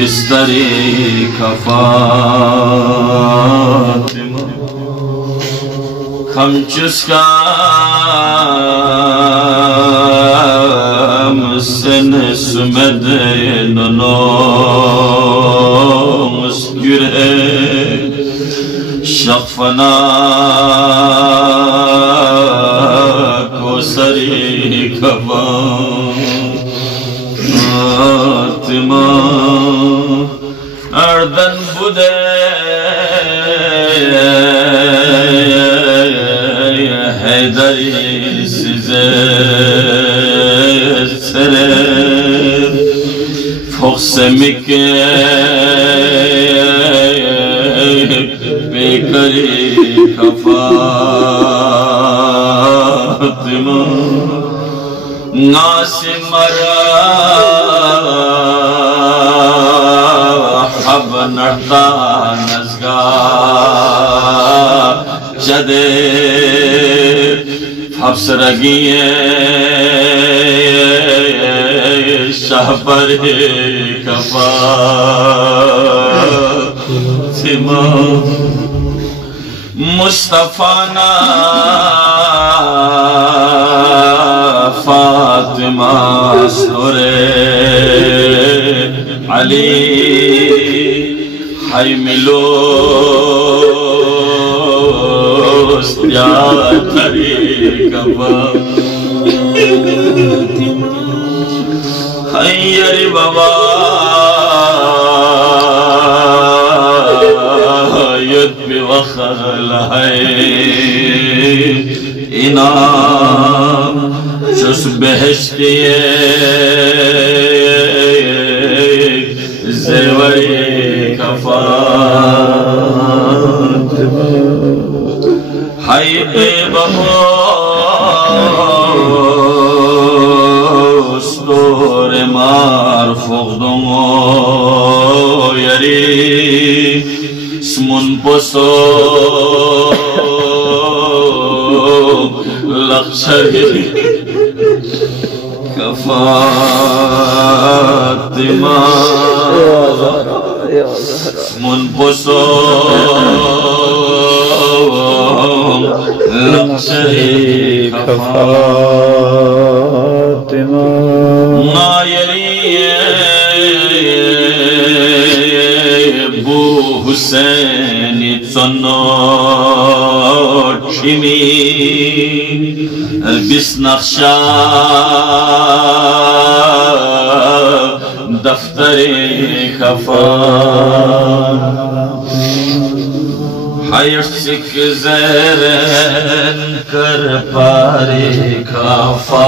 बिस्तरी का फातिमा खमचुस्का मुसन सुमद नो मुस्कुरे शफना को सरी खबा फातिमा अर्दन बुदे हैदरी सिजे सरे फुक्समिके बेकरी फातिमा नासिमरा हब नड़ता नज़गा जदे अफसरगिए शाहपर कफातिमा मुस्तफाना फातिमा सुरे अली हाय मिलो या तरीका हाय बाबा युद्ध वखल है इनाम जुस बहश्ती ज़ेवरी कफ़ातिमा हाय बेबहोस्तोरे मार फुगदुंगो यरी स्मुन पोसो लक्षरी कफ़ातिमा स्मुन पोसो लक्षरी कफ़ातिमा नायरी बू हुसैन चन्नो छिमी बिस्नक्शा दफ्तरे खफा हायसिक ज़रन कर पारे खफा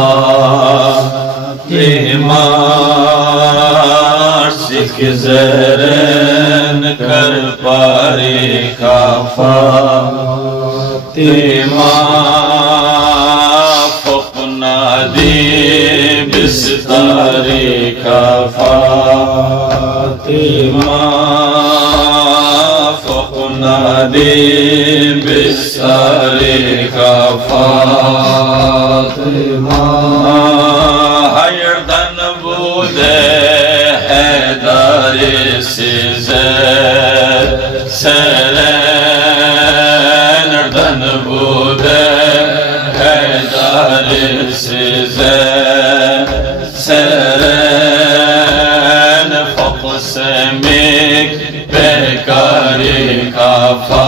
सिक ज़रन कर पारे खफा फुकना दे बिस्तारे कफ़ातिमा फुकना दे बिस्तारे कफ़ातिमा हयरदन बूदे हैदरे से सरदन बूदे हैदरे से सरन फक़समिक बेकारी कफ़ातिमा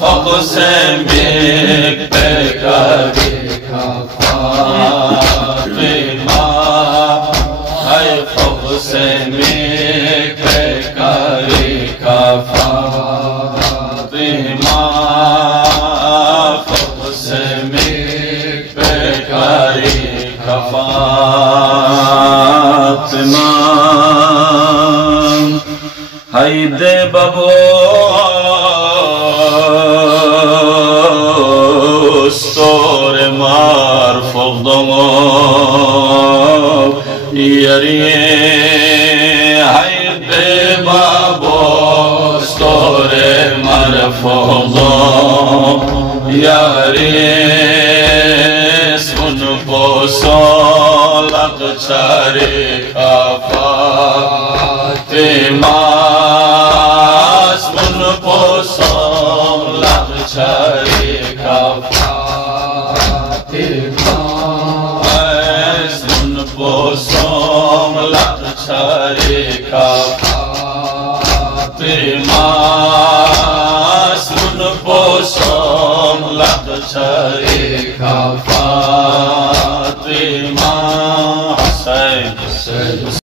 फक़समिक बेकारी कफ़ातिमा हाय फक़समिक बेकारी कफ़ातिमा फक़समिक बेकारी कफ़ातिमा हाय दे बबो story mar fogdomo yari hayde babo story mar fogdomo yari sun posolat छरे फातिमा स्मुन पोसम लग छरे फातिमा स्मुन पोसम लग छरे फातिमा स्मुन पोसम लग छरे फातिमा